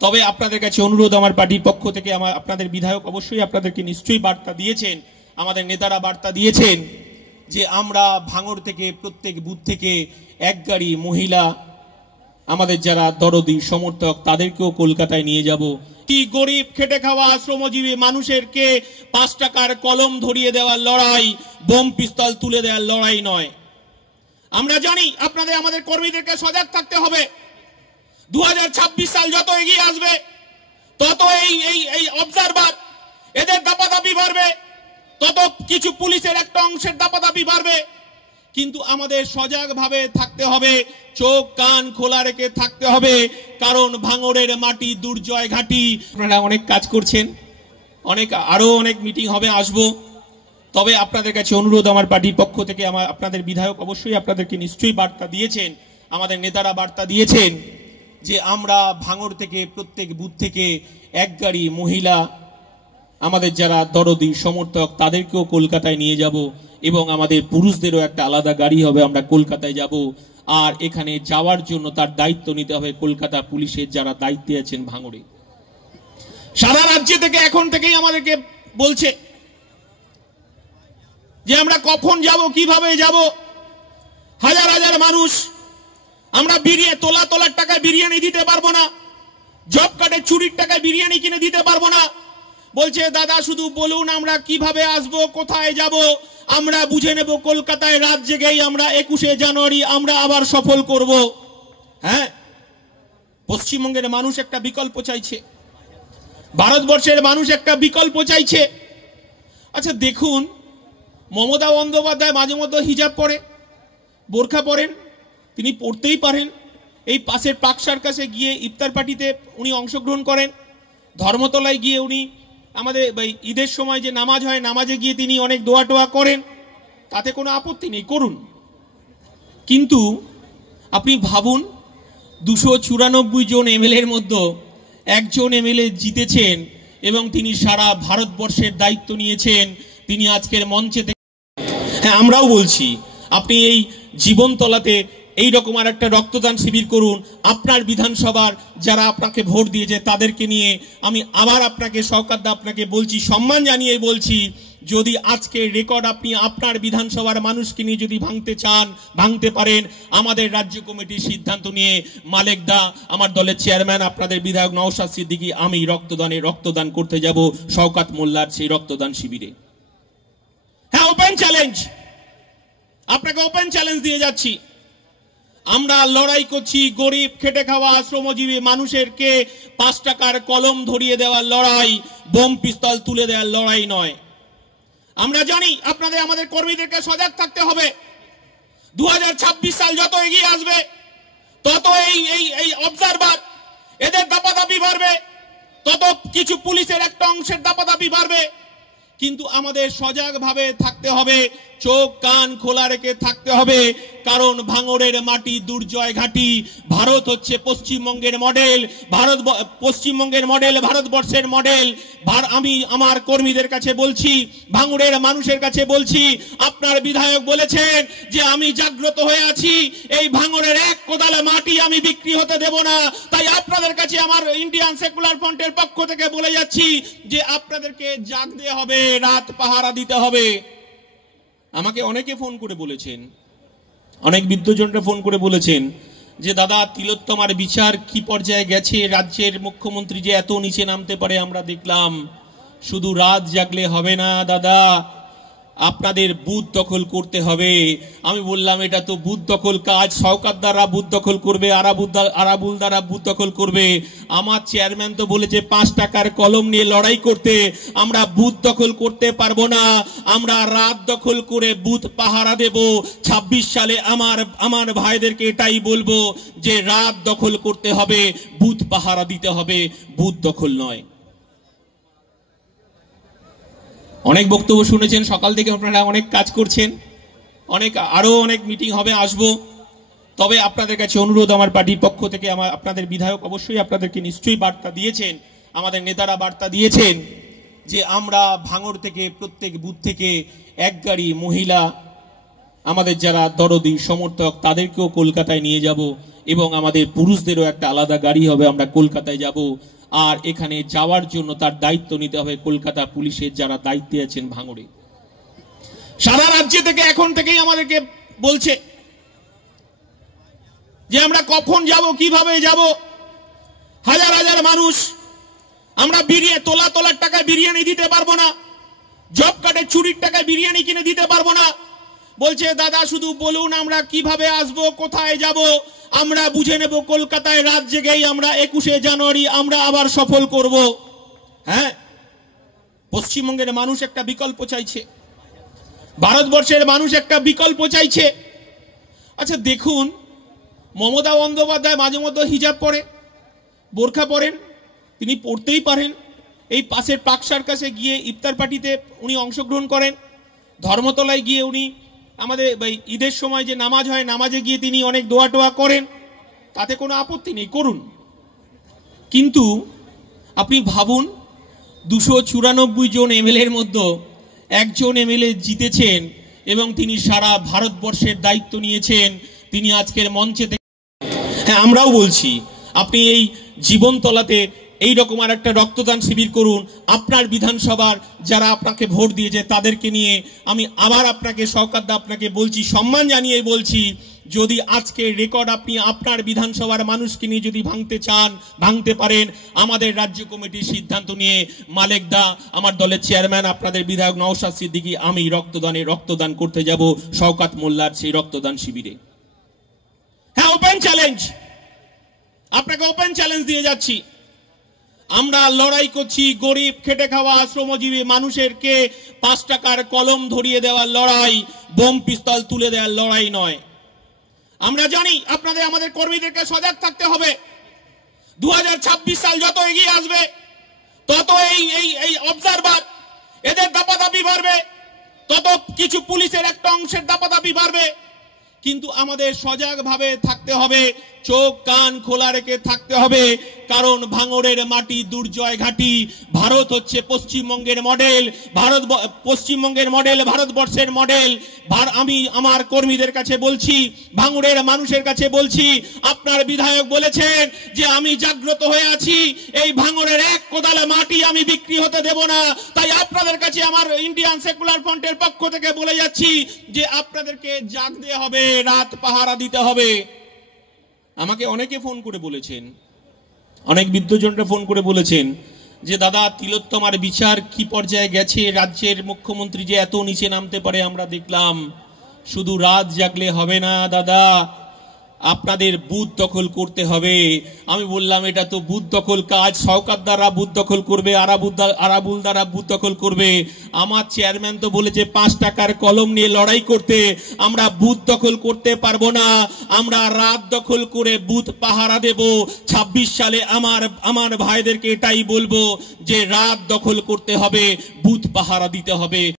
তবে আপনাদের কাছে অনুরোধ, আমার পার্টির পক্ষ থেকে আপনাদের বিধায়ক অবশ্যই আপনাদেরকে নিশ্চয়ই বার্তা দিয়েছেন, আমাদের নেতারা বার্তা দিয়েছেন যে আমরা ভাঙড় থেকে প্রত্যেক বুথ থেকে এক গাড়ি মহিলা আমাদের যারা দরদি সমর্থক তাদেরকেও কলকাতায় নিয়ে যাব। কি গরিব খেটে খাওয়া শ্রমজীবী মানুষেরকে 5 টাকার কলম ধরিয়ে দেওয়ার লড়াই, বোম পিস্তল তুলে দেওয়ার লড়াই নয়। আমরা জানি আপনাদের আমাদের কর্মীদেরকে সজাগ থাকতে হবে। 2026 সাল যত এগিয়ে আসবে তত এই অবজারভার এদের দাপাদাপি বাড়বে, তত কিছু পুলিশের একটা অংশের দাপাদাপি বাড়বে। কিন্তু আমাদের সজাগ ভাবে থাকতে হবে, চোখ কান খোলা রেখে থাকতে হবে, কারণ ভাঙড়ের মাটি দুর্জয় ঘাটি। আপনারা অনেক কাজ করছেন, আরো অনেক মিটিং হবে, আসবো। তবে আপনাদের কাছে অনুরোধ, আমার পার্টির পক্ষ থেকে আপনাদের বিধায়ক অবশ্যই আপনাদেরকে নিশ্চয়ই বার্তা দিয়েছেন, আমাদের নেতারা বার্তা দিয়েছেন যে আমরা ভাঙড় থেকে প্রত্যেক বুথ থেকে এক গাড়ি মহিলা আমাদের যারা দরদি সমর্থক তাদেরকেও কলকাতায় নিয়ে যাব, এবং আমাদের পুরুষদেরও একটা আলাদা গাড়ি হবে, আমরা কলকাতায় যাব। আর এখানে যাওয়ার জন্য তার দায়িত্ব নিতে হবে কলকাতা পুলিশের যারা দায়িত্বে আছেন ভাঙড়ে। সারা রাজ্য থেকে এখন থেকেই আমাদেরকে বলছে যে আমরা কখন যাব, কিভাবে যাব। হাজার হাজার মানুষ, আমরা তোলার টাকায় বিরিয়ানি দিতে পারবো না, জব কার্ডের চুরির টাকায় বিরিয়ানি কিনে দিতে পারবো না। বলছে দাদা শুধু বলুন আমরা কিভাবে আসবো, কোথায় যাব, আমরা বুঝে নেব। কলকাতায় রাত জেগেই আমরা 21শে জানুয়ারি আমরা আবার সফল করব। হ্যাঁ, পশ্চিমবঙ্গের মানুষ একটা বিকল্প চাইছে, ভারতবর্ষের মানুষ একটা বিকল্প চাইছে। আচ্ছা দেখুন, মমতা বন্দ্যোপাধ্যায় মাঝে মধ্যে হিজাব পরে, বোরখা পরেন, তিনি পড়তেই পারেন। এই পাশের পাক সার্কাসে গিয়ে ইফতার পার্টিতে উনি অংশগ্রহণ করেন, ধর্মতলায় গিয়ে উনি আমাদের ঈদের সময় যে নামাজ হয় নামাজে গিয়ে তিনি অনেক দোয়া টোয়া করেন, তাতে কোনো আপত্তি নেই, করুন। কিন্তু আপনি ভাবুন, 294 জন এমএলএর মধ্যে একজন এমএলএ জিতেছেন এবং তিনি সারা ভারতবর্ষের দায়িত্ব নিয়েছেন। তিনি আজকের মঞ্চে থেকে, হ্যাঁ আমরাও বলছি, আপনি এই জীবনতলাতে এইরকম আর একটা রক্তদান শিবির করুন। আপনার বিধানসভার যারা আপনাকে ভোট দিয়েছে তাদেরকে নিয়ে আমি আবার আপনাকে সরকারদা আপনাকে বলছি, সম্মান জানিয়ে বলছি, যদি আজকে রেকর্ড আপনি আপনার বিধানসভার মানুষকে নিয়ে যদি ভাঙতে চান, ভাঙতে পারেন। আমাদের রাজ্য কমিটির সিদ্ধান্ত নিয়ে মালেকদা, আমার দলের চেয়ারম্যান, আপনাদের বিধায়ক নওশাদ সিদ্দিকী, আমি রক্তদান করতে যাব শওকত মোল্লার সেই রক্তদান শিবিরে। হ্যাঁ, ওপেন চ্যালেঞ্জ, আপনাকে ওপেন চ্যালেঞ্জ দিয়ে যাচ্ছি। আমরা লড়াই করছি গরিব খেটে খাওয়া শ্রমজীবী মানুষেরকে 5 টাকার কলম ধরিয়ে দেওয়ার লড়াই, বোম পিস্তল তুলে দেওয়ার লড়াই নয়। আমরা জানি আপনাদের আমাদের কর্মীদেরকে সজাগ থাকতে হবে। 2026 সাল যত এগিয়ে আসবে তত এই অবজারভার এদের দাপাদাপি বাড়বে, তত কিছু পুলিশের একটা অংশের দাপাদাপি বাড়বে। কিন্তু আমাদের সজাগ ভাবে থাকতে হবে, চোখ কান খোলা রেখে থাকতে হবে, কারণ ভাঙড়ের মাটি দুর্জয় ঘাটি। ভারত হচ্ছে পশ্চিমবঙ্গের মডেল, পশ্চিমবঙ্গের মডেল ভারতবর্ষের মডেল। আমি আমার কর্মীদের কাছে বলছি, ভাঙড়ের মানুষের কাছে বলছি, আপনার বিধায়ক বলেছেন যে আমি জাগ্রত হয়ে আছি, এই ভাঙড়ের এক কোদালে মাটি আমি বিক্রি হতে দেব না। তাই আপনাদের কাছে আমার ইন্ডিয়ান সেকুলার ফ্রন্টের পক্ষ থেকে বলে যাচ্ছি যে আপনাদেরকে জাগতে হবে, রাত পাহারা দিতে হবে। আমাকে অনেকে ফোন করে বলেছেন, অনেক বিদ্বজনরা ফোন করে বলেছেন যে দাদা তিলোত্তমার বিচার কি পর্যায়ে গেছে, রাজ্যের মুখ্যমন্ত্রী যে এত নিচে নামতে পারে আমরা দেখলাম। শুধু রাত জাগলে হবে না দাদা, আপনাদের বুথ দখল করতে হবে। আমি বললাম এটা তো বুথ দখল কাজ, শওকত দ্বারা বুথ দখল করবে, আরাবুল দ্বারা বুথ দখল করবে। আমার চেয়ারম্যান তো বলেছে 5 টাকার কলম নিয়ে লড়াই করতে, আমরা বুথ দখল করতে পারবো না, আমরা রাত দখল করে বুথ পাহারা দেব। 26 সালে আমার ভাইদেরকে এটাই বলবো যে রাত দখল করতে হবে, বুথ পাহারা দিতে হবে, বুথ দখল নয়। অনেক বক্তব্য শুনেছেন, সকাল থেকে আপনারা অনেক কাজ করছেন, আরো অনেক মিটিং হবে, আসবো। তবে আপনাদের কাছে অনুরোধ, আমার পার্টির পক্ষ থেকে আপনাদের বিধায়ক অবশ্যই আপনাদেরকে নিশ্চয়ই বার্তা দিয়েছেন, আমাদের নেতারা বার্তা দিয়েছেন যে আমরা ভাঙড় থেকে প্রত্যেক বুথ থেকে এক গাড়ি মহিলা আমাদের যারা দরদি সমর্থক তাদেরকেও কলকাতায় নিয়ে যাব, এবং আমাদের পুরুষদেরও একটা আলাদা গাড়ি হবে, আমরা কলকাতায় যাব। আর এখানে যাওয়ার জন্য তার দায়িত্ব নিতে হবে কলকাতা পুলিশের যারা দায়িত্বে আছেন ভাঙড়ে। সারা রাজ্য থেকে এখন থেকেই আমাদেরকে বলছে যে আমরা কখন যাব, কিভাবে যাব। হাজার হাজার মানুষ, আমরা তোলার টাকায় বিরিয়ানি দিতে পারবো না, জব কার্ডে চুরির টাকায় বিরিয়ানি কিনে দিতে পারবো না। বলছে দাদা শুধু বলুন আমরা কিভাবে আসবো, কোথায় যাব, আমরা বুঝে নেব। কলকাতায় রাত জেগেই আমরা 21শে জানুয়ারি আমরা আবার সফল করব। হ্যাঁ, পশ্চিমবঙ্গের মানুষ একটা বিকল্প চাইছে, ভারতবর্ষের মানুষ একটা বিকল্প চাইছে। আচ্ছা দেখুন, মমতা বন্দ্যোপাধ্যায় মাঝে মধ্যে হিজাব পরে, বোরখা পরেন, তিনি পড়তেই পারেন। এই পাশের পাক সার্কাসে গিয়ে ইফতার পার্টিতে উনি অংশগ্রহণ করেন, ধর্মতলায় গিয়ে উনি আমাদের ঈদের সময় যে নামাজ হয় নামাজে গিয়ে তিনি অনেক দোয়া টোয়া করেন, তাতে কোনো আপত্তি নেই, করুন। কিন্তু আপনি ভাবুন, 294 জন এমএলএর মধ্যে একজন এমএলএ জিতেছেন এবং তিনি সারা ভারতবর্ষের দায়িত্ব নিয়েছেন। তিনি আজকের মঞ্চে থেকে, হ্যাঁ আমরাও বলছি আপনি এই জীবনতলাতে এই রকম আর একটা রক্তদান শিবির করুন। আপনার বিধানসভার যারা আপনাকে ভোট দিয়েছে তাদেরকে নিয়ে আমি আবার আপনাকে সরকারদা আপনাকে বলছি, সম্মান জানিয়ে বলছি, যদি আজকে রেকর্ড আপনি আপনার বিধানসভার মানুষকে নিয়ে যদি ভাঙতে চান, ভাঙতে পারেন। আমাদের রাজ্য কমিটির সিদ্ধান্ত নিয়ে মালেকদা, আমার দলের চেয়ারম্যান, আপনাদের বিধায়ক নওশাদ সিদ্দিকী, আমি রক্তদান করতে যাব শওকত মোল্লার সেই রক্তদান শিবিরে। হ্যাঁ, ওপেন চ্যালেঞ্জ, আপনাকে ওপেন চ্যালেঞ্জ দিয়ে যাচ্ছি। আমরা লড়াই করছি গরিব খেটে খাওয়া শ্রমজীবী মানুষেরকে 5 টাকার কলম ধরিয়ে দেওয়ার লড়াই, বোম পিস্তল তুলে দেওয়ার লড়াই নয়। আমরা জানি আপনাদের আমাদের কর্মীদেরকে সজাগ থাকতে হবে। 2026 সাল যত এগিয়ে আসবে তত এই অবজারভার এদের দাপাদাপি বাড়বে, তত কিছু পুলিশের একটা অংশের দাপাদাপি বাড়বে। কিন্তু আমাদের সজাগভাবে থাকতে হবে, চোখ কান খোলা রেখে থাকতে হবে। কারণ ভাঙড়ের মাটি দুর্জয় ঘাটি। ভারত হচ্ছে পশ্চিমবঙ্গের মডেল, পশ্চিমবঙ্গের মডেল, ভারতবর্ষের মডেল। আমি আমার কর্মীদের কাছে বলছি, ভাঙড়ের মানুষের কাছে বলছি, আপনার বিধায়ক বলেছেন যে আমি জাগ্রত হয়ে আছি, এই ভাঙড়ের এক কোদালে মাটি আমি বিক্রি হতে দেব না। তাই আপনাদের কাছে আমার ইন্ডিয়ান সেকুলার ফ্রন্টের পক্ষ থেকে বলে যাচ্ছি যে আপনাদেরকে জাগতে হবে, রাত পাহারা দিতে হবে। আমাকে অনেকে ফোন করে বলেছেন, অনেক বৃদ্ধজনরা ফোন করে বলেছেন যে দাদা তিলোত্তমার বিচার কি পর্যায়ে গেছে, রাজ্যের মুখ্যমন্ত্রী যে এত নিচে নামতে পারে আমরা দেখলাম। শুধু রাত জাগলে হবে না দাদা, আপনাদের বুথ দখল করতে হবে। আমি বললাম এটা তো বুথ দখল কাজ, শওকত দ্বারা বুথ দখল করবে, আরাবুল দ্বারা বুথ দখল করবে। আমার চেয়ারম্যান তো বলেছে 5 টাকার কলম নিয়ে লড়াই করতে। আমরা বুথ দখল করতে পারবো না, আমরা রাত দখল করে বুথ পাহারা দেব। 26 সালে আমার ভাইদেরকে এটাই বলবো যে রাত দখল করতে হবে, বুথ পাহারা দিতে হবে।